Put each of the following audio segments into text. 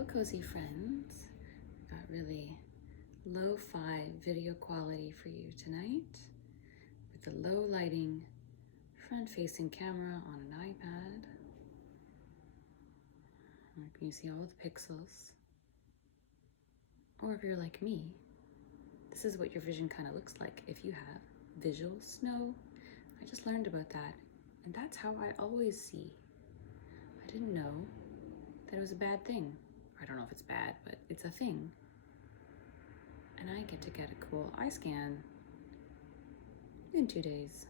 Hello, cozy friends. Got really lo-fi video quality for you tonight with the low lighting front-facing camera on an iPad. You see all the pixels. Or if you're like me, this is what your vision kind of looks like if you have visual snow. I just learned about that, and that's how I always see. I didn't know that it was a bad thing. I don't know if it's bad, but it's a thing. And I get to get a cool eye scan in 2 days.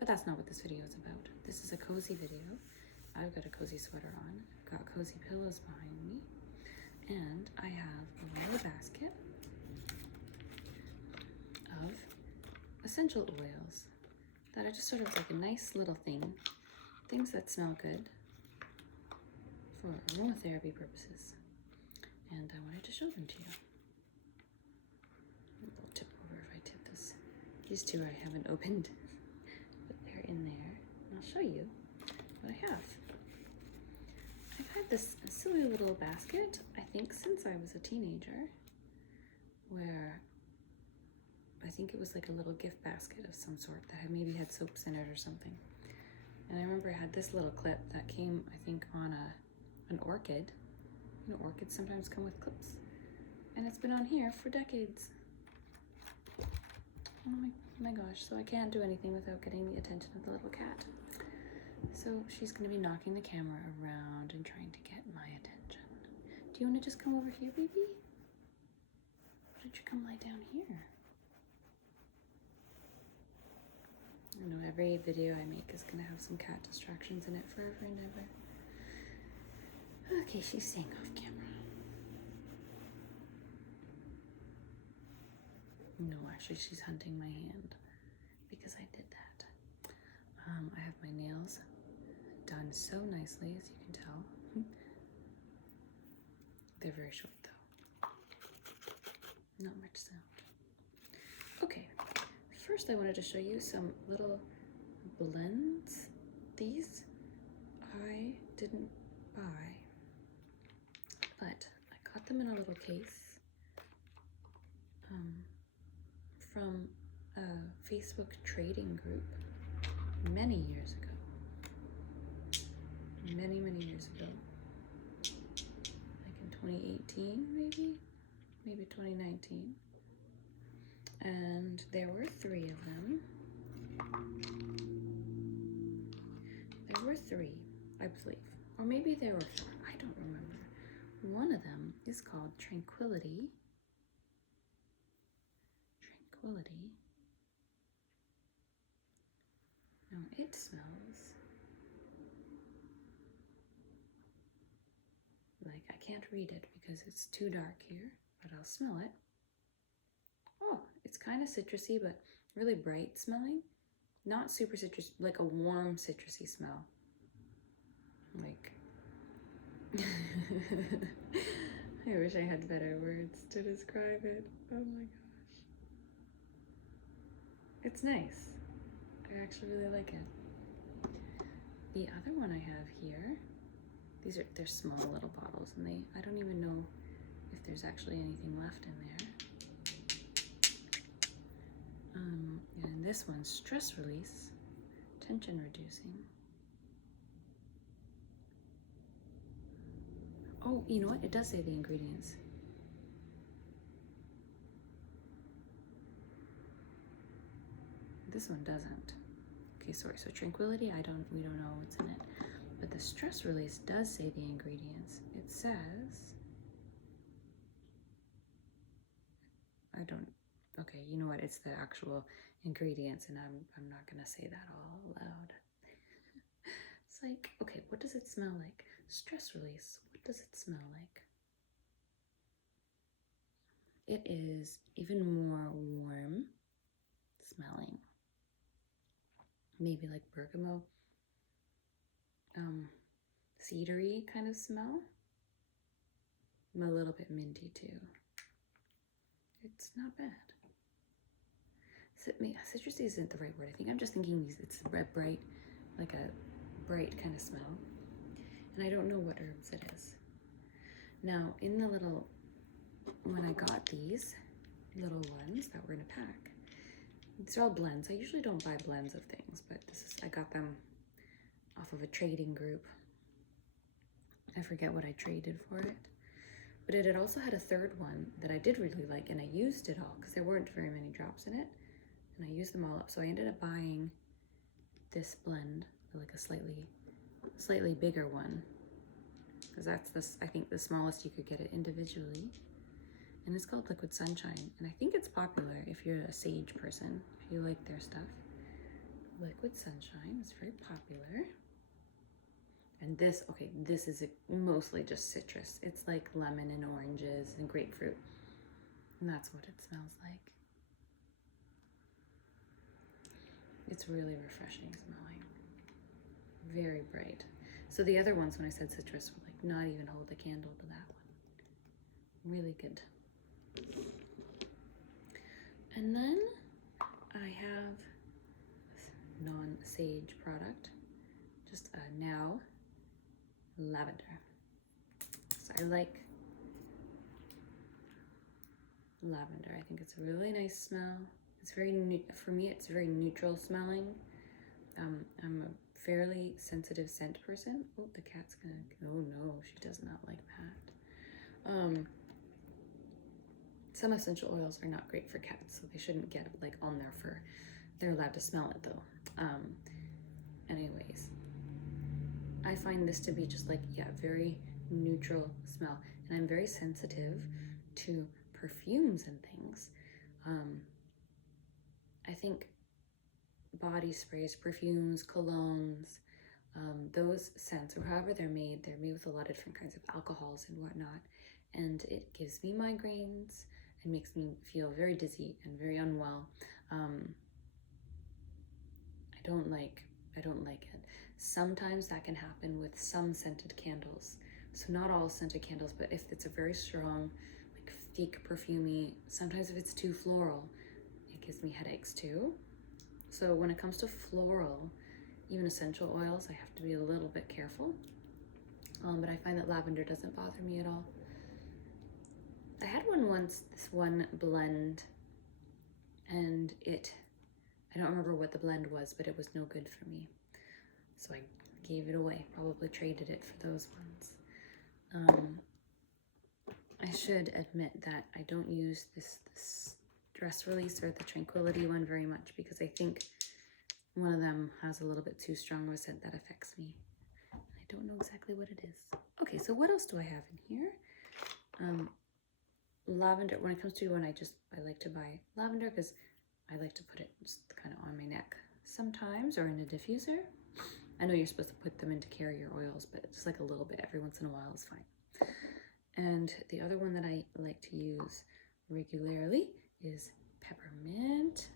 But that's not what this video is about. This is a cozy video. I've got a cozy sweater on, I've got cozy pillows behind me, and I have a little basket of essential oils that are just sort of like a nice little thing, things that smell good for aromatherapy purposes. And I wanted to show them to you. A little tip over if I tip this. These two I haven't opened, but they're in there. And I'll show you what I have. I've had this silly little basket, I think since I was a teenager, where I think it was like a little gift basket of some sort that maybe had soaps in it or something. And I remember I had this little clip that came, I think, on an orchid. You know, orchids sometimes come with clips. And it's been on here for decades. Oh my gosh, so I can't do anything without getting the attention of the little cat. So she's gonna be knocking the camera around and trying to get my attention. Do you wanna just come over here, baby? Why don't you come lie down here? I know every video I make is gonna have some cat distractions in it forever and ever. Okay, she's staying off camera. No, actually she's hunting my hand because I did that. I have my nails done so nicely, as you can tell. They're very short though. Not much sound. Okay, first I wanted to show you some little blends. These I didn't buy, but I got them in a little case from a Facebook trading group many years ago. Many years ago. Like in 2018, maybe 2019. And there were 3 of them. There were 3, I believe. Or maybe there were 4, I don't remember. One of them is called Tranquility. Tranquility. Now it smells like, I can't read it because it's too dark here, but I'll smell it. Oh, it's kind of citrusy, but really bright smelling. Not super citrus, like a warm citrusy smell. Like, I wish I had better words to describe it. Oh my gosh. It's nice. I actually really like it. The other one I have here, they're small little bottles, and I don't even know if there's actually anything left in there. And this one's stress release, tension reducing. Oh, you know what? It does say the ingredients. This one doesn't. Okay, sorry. So Tranquility, we don't know what's in it. But the stress release does say the ingredients. It says, okay, you know what? It's the actual ingredients, and I'm not gonna say that all loud. It's like, okay, what does it smell like? Stress release, what does it smell like? It is even more warm smelling. Maybe like bergamot, cedary kind of smell. A little bit minty too. It's not bad. Citrusy isn't the right word. I think I'm just thinking it's bright, like a bright kind of smell. And I don't know what herbs it is. Now, in the little, when I got these little ones that were in a pack, these are all blends. I usually don't buy blends of things, but I got them off of a trading group. I forget what I traded for it. But it had also had a third one that I did really like, and I used it all because there weren't very many drops in it. And I used them all up. So I ended up buying this blend, like a slightly bigger one, because that's I think the smallest you could get it individually. And it's called Liquid Sunshine. And I think it's popular if you're a Sage person, if you like their stuff. Liquid Sunshine is very popular. And this is mostly just citrus. It's like lemon and oranges and grapefruit. And that's what it smells like. It's really refreshing smelling. Very bright. So the other ones, when I said citrus, were like not even hold a candle to that one. Really good. And then I have this non-sage product, just a Now lavender. So I like lavender. I think it's a really nice smell. It's very, for me, it's very neutral smelling. I'm a fairly sensitive scent person. Oh, the cat's gonna, oh no, she does not like that. Some essential oils are not great for cats, so they shouldn't get like on their fur. They're allowed to smell it though. Anyways, I find this to be just like, yeah, very neutral smell. And I'm very sensitive to perfumes and things. I think body sprays, perfumes, colognes, those scents, or however they're made with a lot of different kinds of alcohols and whatnot. And it gives me migraines and makes me feel very dizzy and very unwell. I don't like it. Sometimes that can happen with some scented candles. So not all scented candles, but if it's a very strong, like thick perfumey, sometimes if it's too floral, it gives me headaches too. So when it comes to floral, even essential oils, I have to be a little bit careful. But I find that lavender doesn't bother me at all. I had one once, this one blend, and I don't remember what the blend was, but it was no good for me. So I gave it away, probably traded it for those ones. I should admit that I don't use this Stress Release or the Tranquility one very much, because I think one of them has a little bit too strong of a scent that affects me. I don't know exactly what it is. Okay, so what else do I have in here? Lavender, when it comes to one, I like to buy lavender because I like to put it just kind of on my neck sometimes, or in a diffuser. I know you're supposed to put them in to carry your oils, but just like a little bit every once in a while is fine. And the other one that I like to use regularly is peppermint.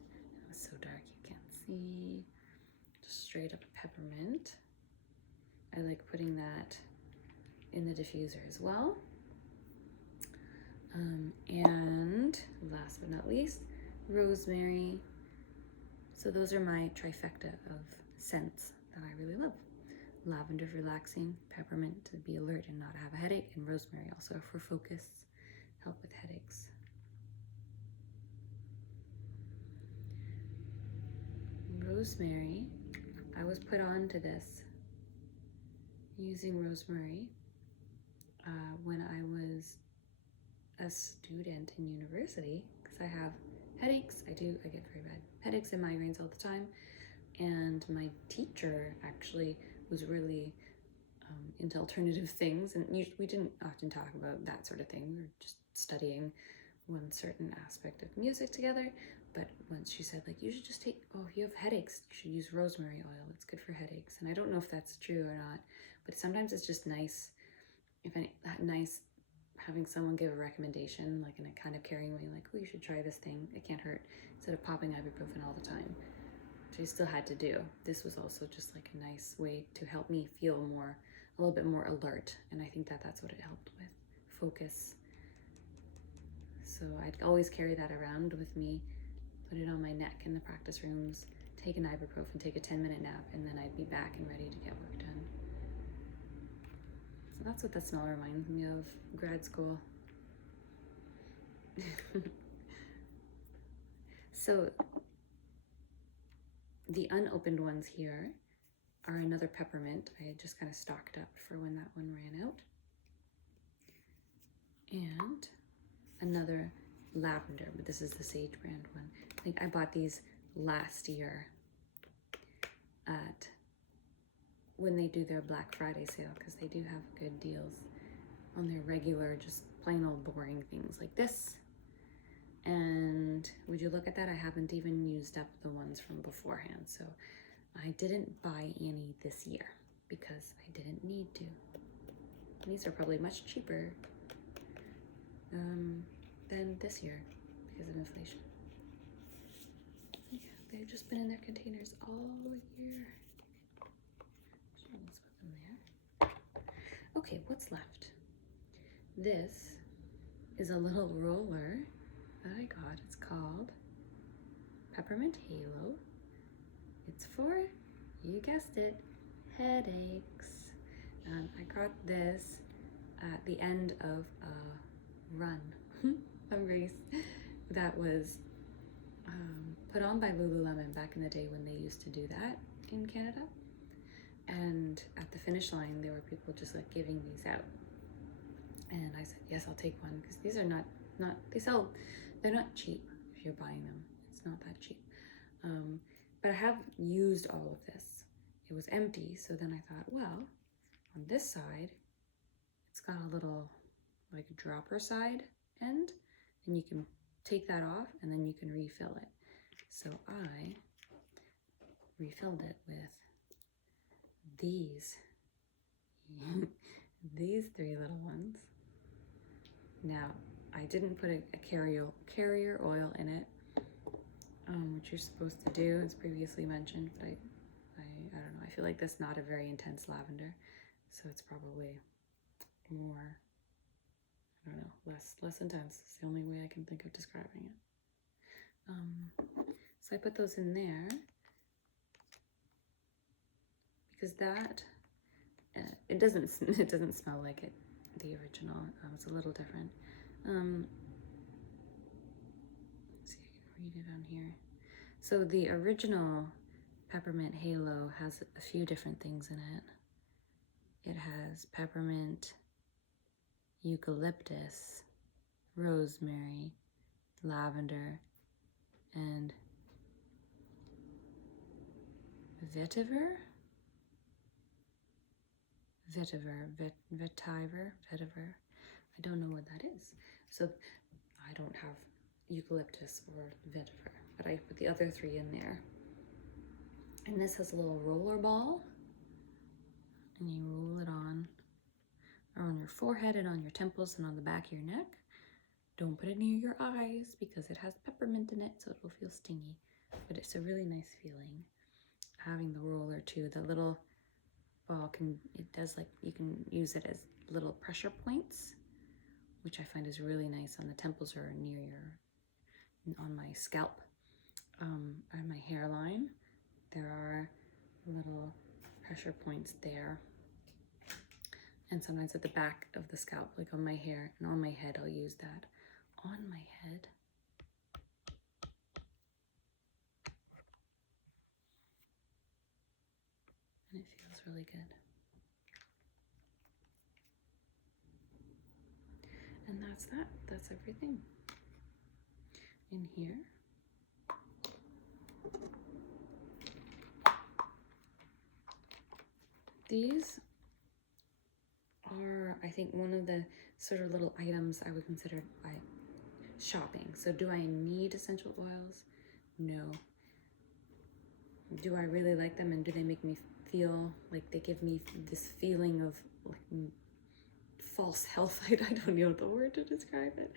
It's so dark you can't see. Just straight up peppermint. I like putting that in the diffuser as well. And last but not least, rosemary. So those are my trifecta of scents that I really love. Lavender for relaxing, peppermint to be alert and not have a headache, and rosemary also for focus, help with headaches. Rosemary, I was put on to this using rosemary when I was a student in university, because I have headaches. I get very bad headaches and migraines all the time. And my teacher actually was really into alternative things, and we didn't often talk about that sort of thing. We were just studying one certain aspect of music together. But once she said, like, you should just if you have headaches, you should use rosemary oil. It's good for headaches. And I don't know if that's true or not, but sometimes it's just nice, having someone give a recommendation, like, and it kind of carrying me, like, oh, you should try this thing. It can't hurt, instead of popping ibuprofen all the time, which I still had to do. This was also just like a nice way to help me feel a little bit more alert. And I think that that's what it helped with, focus. So I'd always carry that around with me, put it on my neck in the practice rooms, take an ibuprofen, take a 10-minute nap, and then I'd be back and ready to get work done. that's what that smell reminds me of, grad school. So the unopened ones here are another peppermint. I had just kind of stocked up for when that one ran out. And another lavender, but this is the Sage brand one. I think I bought these last year at when they do their Black Friday sale, because they do have good deals on their regular, just plain old boring things like this. And would you look at that? I haven't even used up the ones from beforehand. So I didn't buy any this year because I didn't need to. These are probably much cheaper than this year because of inflation. Yeah, they've just been in their containers all year. So let's put them there. Okay, what's left? This is a little roller that I got. It's called Peppermint Halo. It's for, you guessed it, headaches. I got this at the end of a run, a race that was put on by Lululemon back in the day when they used to do that in Canada. And at the finish line, there were people just like giving these out. And I said, yes, I'll take one, because these are they're not cheap if you're buying them. It's not that cheap. But I have used all of this. It was empty, so then I thought, well, on this side, it's got a little like dropper side end, and you can take that off and then you can refill it. So I refilled it with these these three little ones. Now, I didn't put a carrier oil in it, which you're supposed to do, as previously mentioned, but I don't know, I feel like that's not a very intense lavender, so it's probably more, I don't know, less intense. It's the only way I can think of describing it. So I put those in there because that it doesn't smell like the original. It's a little different. Let's see, I can read it on here. So the original Peppermint Halo has a few different things in it. It has peppermint, eucalyptus, rosemary, lavender, and vetiver. I don't know what that is. So I don't have eucalyptus or vetiver, but I put the other three in there. And this has a little roller ball, and you roll it on your forehead and on your temples and on the back of your neck. Don't put it near your eyes because it has peppermint in it, so it will feel stingy. But it's a really nice feeling having the roller too. The little ball you can use it as little pressure points, which I find is really nice on the temples or on my scalp, on my hairline. There are little pressure points there, and sometimes at the back of the scalp, like on my hair and on my head. I'll use that on my head. And it feels really good. And that's that. That's everything in here. These are, I think, one of the sort of little items I would consider by shopping. So do I need essential oils? No. Do I really like them, and do they make me feel like they give me this feeling of like false health? I don't know the word to describe it.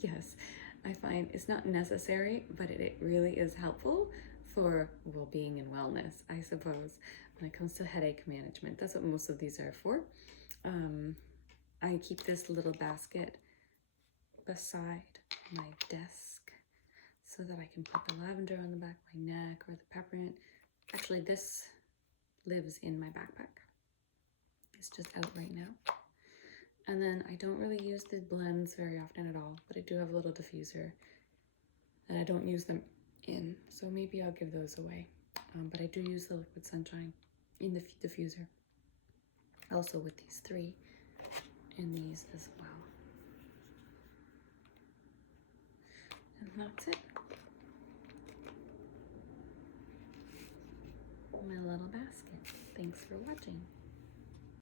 Yes, I find it's not necessary, but it really is helpful for well-being and wellness, I suppose, when it comes to headache management. That's what most of these are for. I keep this little basket beside my desk so that I can put the lavender on the back of my neck or the peppermint. Actually, this lives in my backpack. It's just out right now. And then I don't really use the blends very often at all, but I do have a little diffuser and I don't use them in, so maybe I'll give those away. But I do use the liquid sunshine in the diffuser, also with these three and these as well. And that's it. My little basket. Thanks for watching.